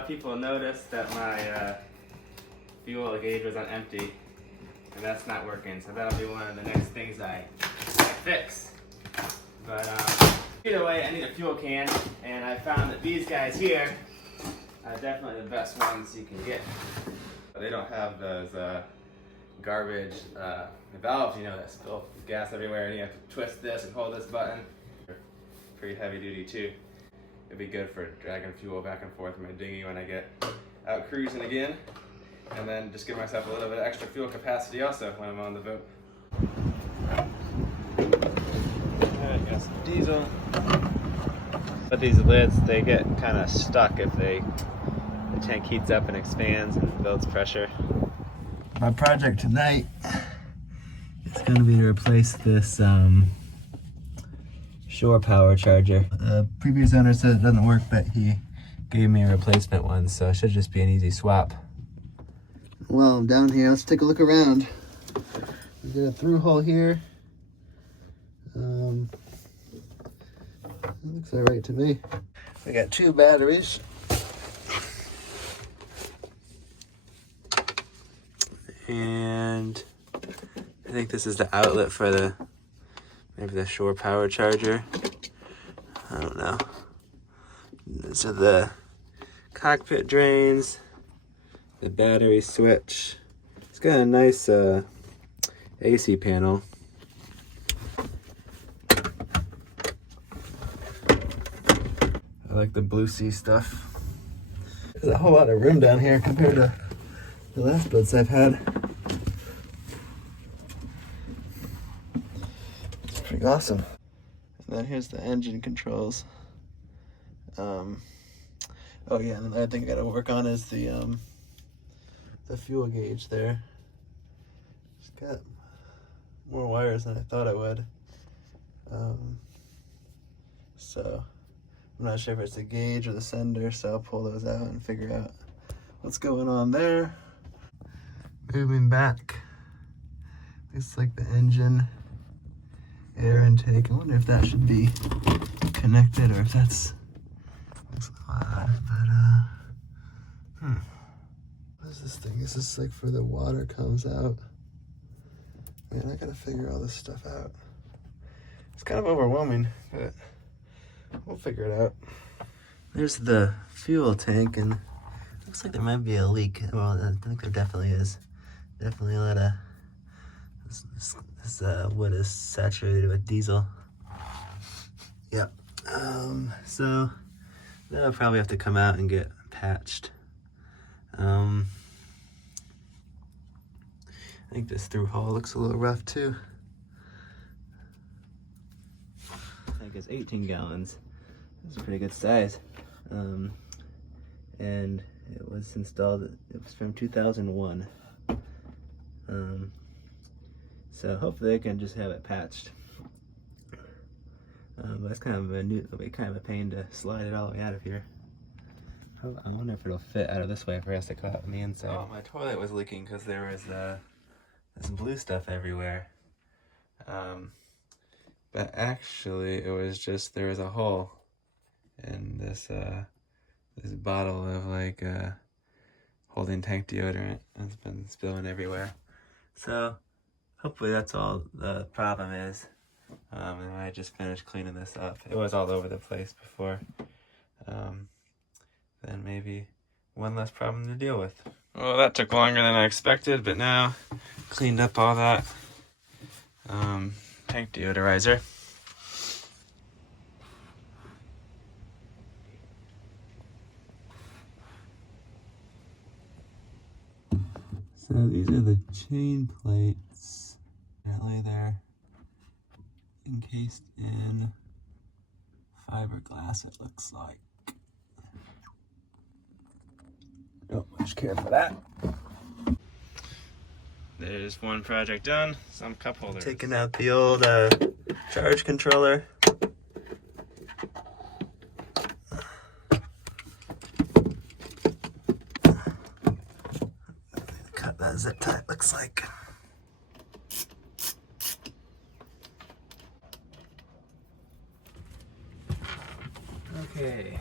lot of people noticed that my fuel gauge was on empty, and that's not working. So that'll be one of the next things I fix. But either way, I need a fuel can, and I found that these guys here are definitely the best ones you can get. They don't have those garbage valves, you know, that spill gas everywhere, and you have to twist this and hold this button. They're pretty heavy duty too. It'd be good for dragging fuel back and forth in my dinghy when I get out cruising again. And then just give myself a little bit of extra fuel capacity also when I'm on the boat. Alright, got some diesel. But these lids, they get kind of stuck if the tank heats up and expands and builds pressure. My project tonight is going to be to replace this shore power charger. The previous owner said it doesn't work, but he gave me a replacement one, so it should just be an easy swap. Well, I'm down here. Let's take a look around. We got a through hole here. It looks all right to me. We got 2 batteries. And I think this is the outlet for maybe the shore power charger. I don't know. These are the cockpit drains, the battery switch. It's got a nice AC panel. I like the Blue Sea stuff. There's a whole lot of room down here compared to the last boats I've had. It's pretty awesome. And then here's the engine controls. Oh yeah, and the other thing I gotta work on is the fuel gauge there. It's got more wires than I thought it would. So I'm not sure if it's the gauge or the sender, so I'll pull those out and figure out what's going on there. Moving back, looks like the engine air intake. I wonder if that should be connected or if that's looks odd, but what is this thing? Is this like for the water comes out? Man, I gotta figure all this stuff out. It's kind of overwhelming, but we'll figure it out. There's the fuel tank, and looks like there might be a leak. Well, I think there definitely is. Definitely a lot of this wood is saturated with diesel. Yep. So that'll probably have to come out and get patched. I think this through hole looks a little rough too. I think it's 18 gallons. It's a pretty good size. And it was installed, it was from 2001. So hopefully they can just have it patched. But it's kind of a pain to slide it all the way out of here. I wonder if it'll fit out of this way if it has to go out on the inside. Oh, my toilet was leaking because there was this blue stuff everywhere. But actually it was just, there was a hole in this bottle of like holding tank deodorant. It's been spilling everywhere. So hopefully that's all the problem is. And I just finished cleaning this up. It was all over the place before. Then maybe one less problem to deal with. Well, that took longer than I expected, but now cleaned up all that tank deodorizer. So these are the chain plates. Apparently they're encased in fiberglass, it looks like. Don't much care for that. There's one project done, some cup holders. Taking out the old charge controller. Cut that zip tie, looks like. Okay.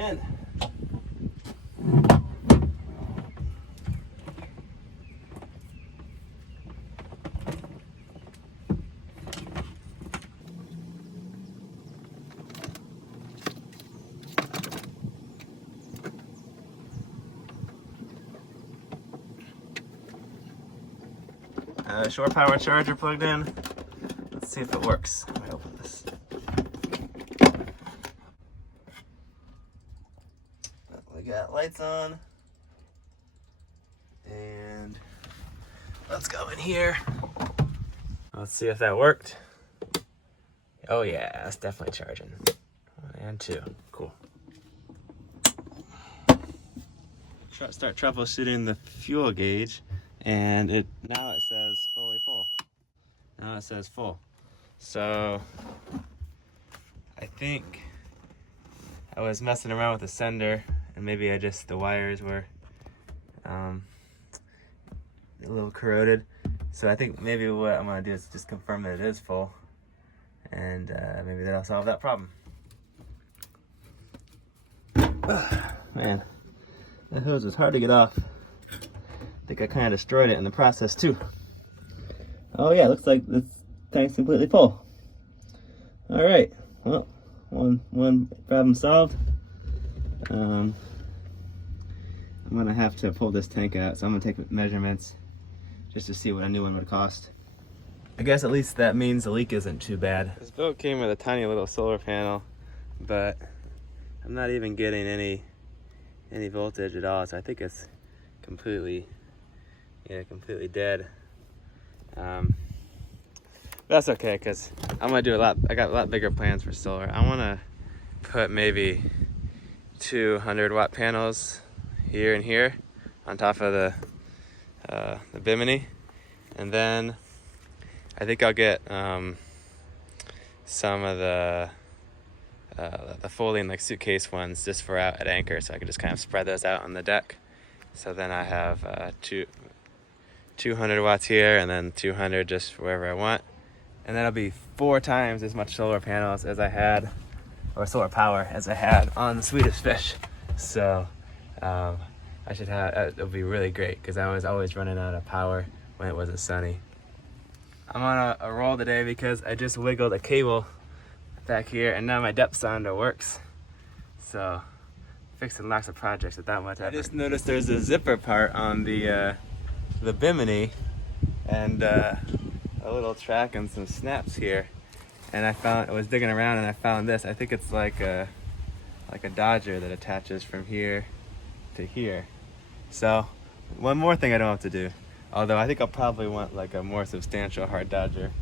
in. Shore power charger plugged in. Let's see if it works. Let me open this. We got lights on. And let's go in here. Let's see if that worked. Oh yeah, that's definitely charging. 1 and 2. Cool. Start troubleshooting the fuel gauge, and now it says fully full. Now it says full. So I think I was messing around with the sender, and maybe the wires were a little corroded. So I think maybe what I'm gonna do is just confirm that it is full, and maybe that'll solve that problem. Man, that hose is hard to get off. I think I kind of destroyed it in the process too. Oh yeah, looks like this tank's completely full. All right, well, one problem solved. I'm gonna have to pull this tank out, so I'm gonna take measurements just to see what a new one would cost. I guess at least that means the leak isn't too bad. This boat came with a tiny little solar panel, but I'm not even getting any voltage at all, so I think it's completely dead. That's okay, because I'm gonna do I got a lot bigger plans for solar. I wanna put maybe 200 watt panels here and here on top of the Bimini, and then I think I'll get some of the folding like suitcase ones just for out at anchor, so I can just kind of spread those out on the deck. So then I have 200 watts here, and then 200 just wherever I want, and that'll be 4 times as much solar panels as I had, or solar power as I had on the Swedish Fish. So I should have, it'll be really great, because I was always running out of power when it wasn't sunny. I'm on a roll today because I just wiggled a cable back here, and now my depth sonder works. So fixing lots of projects with that much effort. I just noticed there's a zipper part on the Bimini, and a little track and some snaps here. And I was digging around and I found this. I think it's like a Dodger that attaches from here to here. So one more thing I don't have to do. Although I think I'll probably want like a more substantial hard Dodger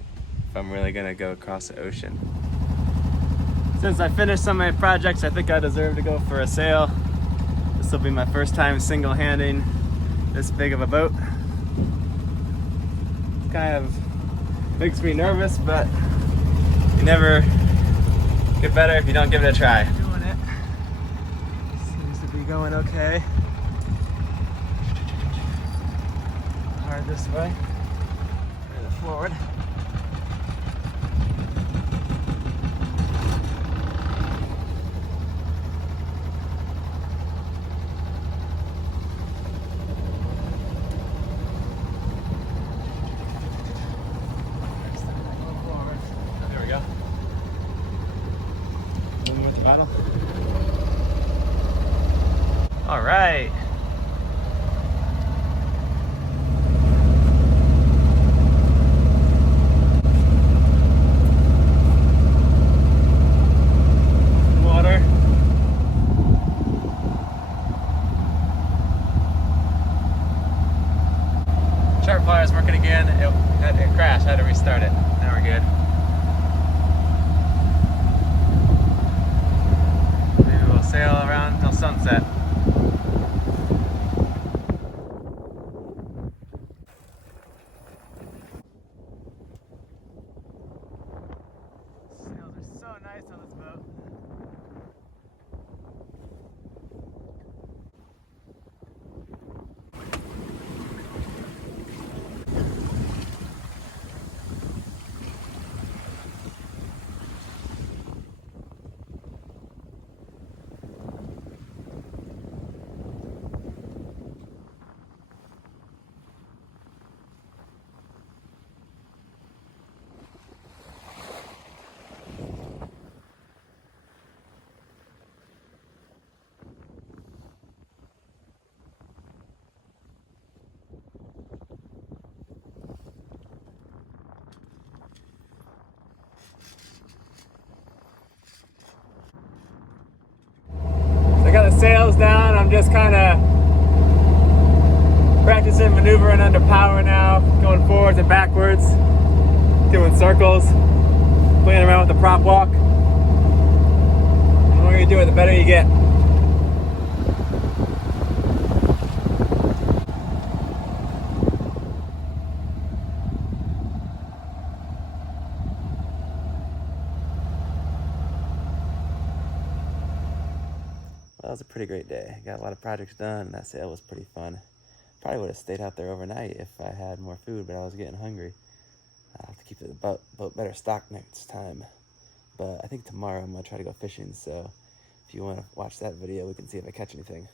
if I'm really gonna go across the ocean. Since I finished some of my projects, I think I deserve to go for a sail. This will be my first time single-handing this big of a boat. It kind of makes me nervous, but you never get better if you don't give it a try. Doing it. Seems to be going okay. Hard this way. Further forward. There we go. Moving with the bottle. All right. Sharp pliers working again. It crashed. I had to restart it. Now we're good. Maybe we'll sail around until sunset. Sails are so nice on this boat. sails down. I'm just kind of practicing maneuvering under power now, going forwards and backwards, doing circles, playing around with the prop walk. The more you do it, the better you get. Well, it was a pretty great day. Got a lot of projects done, and that sail was pretty fun. Probably would have stayed out there overnight if I had more food, but I was getting hungry. I'll have to keep the boat better stocked next time. But I think tomorrow I'm going to try to go fishing, so if you want to watch that video, we can see if I catch anything.